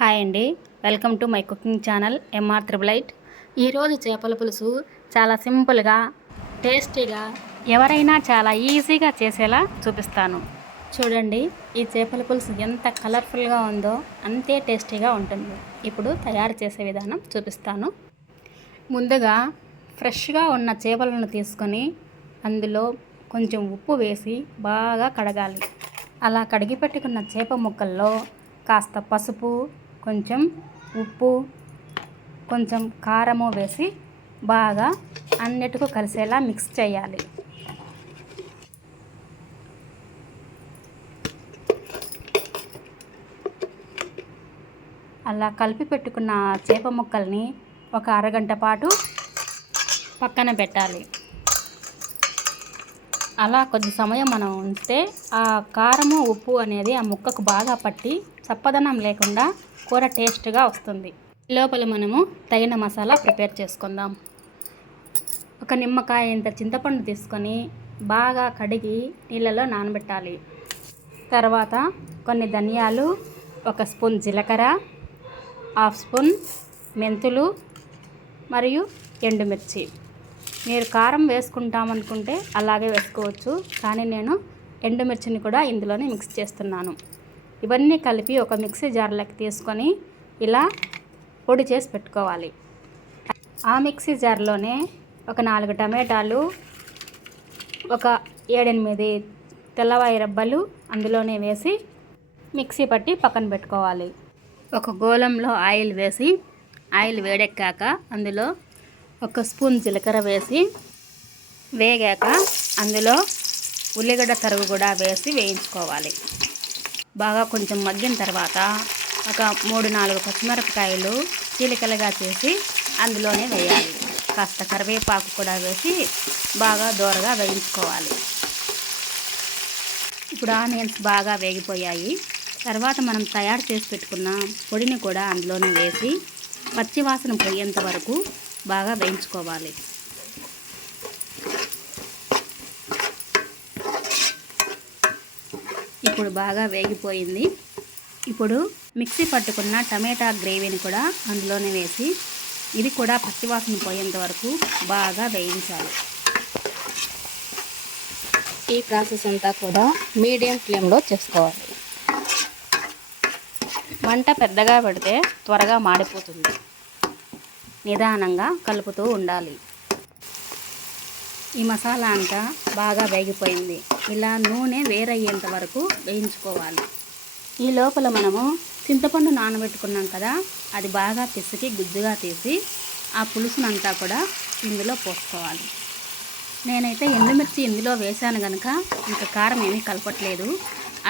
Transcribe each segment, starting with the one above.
Hi అండి, welcome to my cooking channel MR triple eight. ఈరోజు చేపల పులుసు చాలా సింపుల్గా, టేస్టీగా, ఎవరైనా చాలా ఈజీగా చేసేలా చూపిస్తాను. చూడండి, ఈ చేపల పులుసు ఎంత కలర్ఫుల్గా ఉందో అంతే టేస్టీగా ఉంటుంది. ఇప్పుడు తయారు చేసే విధానం చూపిస్తాను. ముందుగా ఫ్రెష్గా ఉన్న చేపలను తీసుకొని అందులో కొంచెం ఉప్పు వేసి బాగా కడగాలి. అలా కడిగి పెట్టుకున్న చేప ముక్కల్లో కాస్త పసుపు, కొంచెం ఉప్పు, కొంచెం కారము వేసి బాగా అన్నిటికీ కలిసేలా మిక్స్ చేయాలి. అలా కలిపి పెట్టుకున్న చేప ముక్కల్ని ఒక అరగంట పాటు పక్కన పెట్టాలి. అలా కొద్ది సమయం మనం ఉంచితే ఆ కారము, ఉప్పు అనేది ఆ ముక్కకు బాగా పట్టి చప్పదనం లేకుండా కూర టేస్ట్గా వస్తుంది. లోపల మనము తగిన మసాలా ప్రిపేర్ చేసుకుందాం. ఒక నిమ్మకాయ ఇంత చింతపండు తీసుకొని బాగా కడిగి నీళ్ళలో నానబెట్టాలి. తర్వాత కొన్ని ధనియాలు, ఒక స్పూన్ జీలకర్ర, హాఫ్ స్పూన్ మెంతులు మరియు ఎండుమిర్చి. మీరు కారం వేసుకుంటామనుకుంటే అలాగే వేసుకోవచ్చు, కానీ నేను ఎండుమిర్చిని కూడా ఇందులోనే మిక్స్ చేస్తున్నాను. ఇవన్నీ కలిపి ఒక మిక్సీ జార్లోకి తీసుకొని ఇలా పొడి చేసి పెట్టుకోవాలి. ఆ మిక్సీ జార్లోనే ఒక 4 టమాటాలు, ఒక 7-8 తెల్లవాయి రబ్బలు అందులోనే వేసి మిక్సీ పట్టి పక్కన పెట్టుకోవాలి. ఒక గోళంలో ఆయిల్ వేసి ఆయిల్ వేడెక్కాక అందులో ఒక స్పూన్ జీలకర్ర వేసి వేగాక అందులో ఉల్లిగడ్డ తరుగు కూడా వేసి వేయించుకోవాలి. బాగా కొంచెం మగ్గిన తర్వాత ఒక 3-4 పచ్చిమిరపకాయలు చీలికలుగా చేసి అందులోనే వేయాలి. కాస్త కరివేపాకు కూడా వేసి బాగా దోరగా వేయించుకోవాలి. ఇప్పుడు ఆనియన్స్ బాగా వేగిపోయాయి. తర్వాత మనం తయారు చేసి పెట్టుకున్న పొడిని కూడా అందులోనే వేసి పచ్చివాసన పోయేంత వరకు బాగా వేయించుకోవాలి. ఇప్పుడు బాగా వేగిపోయింది. ఇప్పుడు మిక్సీ పట్టుకున్న టమాటా గ్రేవీని కూడా అందులోనే వేసి ఇది కూడా పచ్చివాసన పోయేంత వరకు బాగా వేయించాలి. ఈ ప్రాసెస్ అంతా కూడా మీడియం ఫ్లేమ్లో చేసుకోవాలి. మంట పెద్దగా పెడితే త్వరగా మాడిపోతుంది. నిదానంగా కలుపుతూ ఉండాలి. ఈ మసాలా అంతా బాగా వేగిపోయింది. ఇలా నూనె వేరయ్యేంత వరకు వేయించుకోవాలి. ఈ లోపల మనము చింతపండు నానబెట్టుకున్నాం కదా, అది బాగా పిసికి గుజ్జుగా తీసి ఆ పులుసునంతా కూడా ఇందులో పోసుకోవాలి. నేనైతే ఎండుమిర్చి ఇందులో వేశాను కనుక ఇంకా కారం ఏమీ కలపట్లేదు.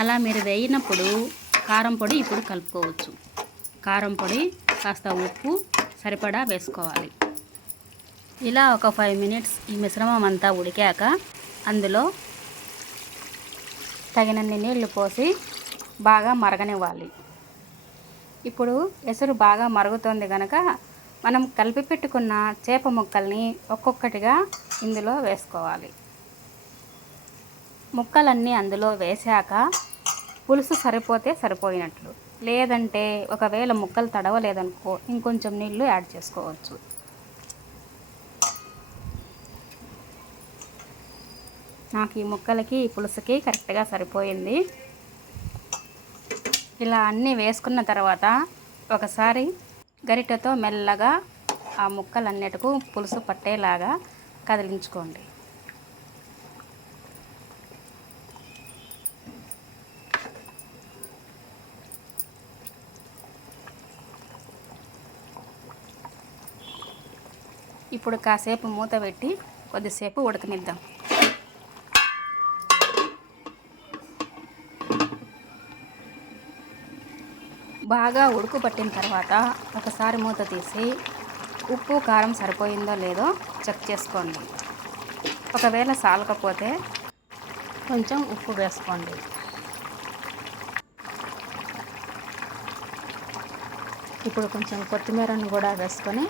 అలా మీరు వేయినప్పుడు కారం పొడి ఇప్పుడు కలుపుకోవచ్చు. కారం పొడి, కాస్త ఉప్పు సరిపడా వేసుకోవాలి. ఇలా ఒక 5 మినిట్స్ ఈ మిశ్రమం అంతా ఉడికాక అందులో తగినన్ని నీళ్లు పోసి బాగా మరగనివ్వాలి. ఇప్పుడు ఎసురు బాగా మరుగుతోంది కనుక మనం కలిపి పెట్టుకున్న చేప ముక్కల్ని ఒక్కొక్కటిగా ఇందులో వేసుకోవాలి. ముక్కలన్నీ అందులో వేశాక పులుసు సరిపోతే సరిపోయినట్లు, లేదంటే ఒకవేళ ముక్కలు తడవలేదనుకో ఇంకొంచెం నీళ్లు యాడ్ చేసుకోవచ్చు. నాకు ఈ ముక్కలకి ఈ పులుసుకి కరెక్ట్గా సరిపోయింది. ఇలా అన్నీ వేసుకున్న తర్వాత ఒకసారి గరిటెతో మెల్లగా ఆ ముక్కలన్నిటికీ పులుసు పట్టేలాగా కదిలించుకోండి. ఇప్పుడు కాసేపు మూత పెట్టి కొద్దిసేపు ఉడకనిద్దాం. బాగా ఉడుకు పట్టిన తర్వాత ఒకసారి మూత తీసి ఉప్పు, కారం సరిపోయిందో లేదో చెక్ చేసుకోండి. ఒకవేళ సాలకపోతే కొంచెం ఉప్పు వేసుకోండి. ఇప్పుడు కొంచెం కొత్తిమీరను కూడా వేసుకొని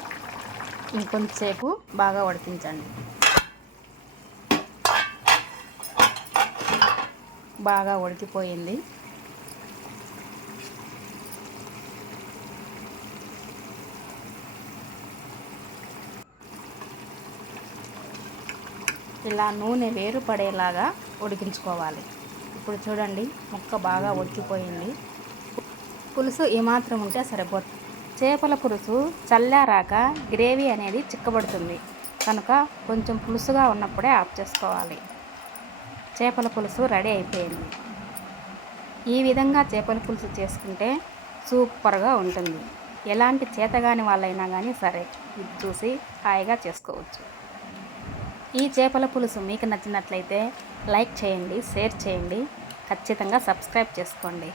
ఇంకొంచెంసేపు బాగా ఉడికించండి. బాగా ఉడికిపోయింది. ఇలా నూనె వేరు పడేలాగా ఉడికించుకోవాలి. ఇప్పుడు చూడండి, ముక్క బాగా ఉడికిపోయింది. పులుసు ఏమాత్రం ఉంటే సరిపోతుంది. చేపల పులుసు చల్లారాక గ్రేవీ అనేది చిక్కబడుతుంది కనుక కొంచెం పులుసుగా ఉన్నప్పుడే ఆఫ్ చేసుకోవాలి. చేపల పులుసు రెడీ అయిపోయింది. ఈ విధంగా చేపల పులుసు చేసుకుంటే సూపర్గా ఉంటుంది. ఎలాంటి చేతగాని వాళ్ళైనా కానీ సరే ఇది చూసి హాయిగా చేసుకోవచ్చు. ఈ చేపల పులుసు మీకు నచ్చినట్లయితే లైక్ చేయండి, షేర్ చేయండి, ఖచ్చితంగా సబ్స్క్రైబ్ చేసుకోండి.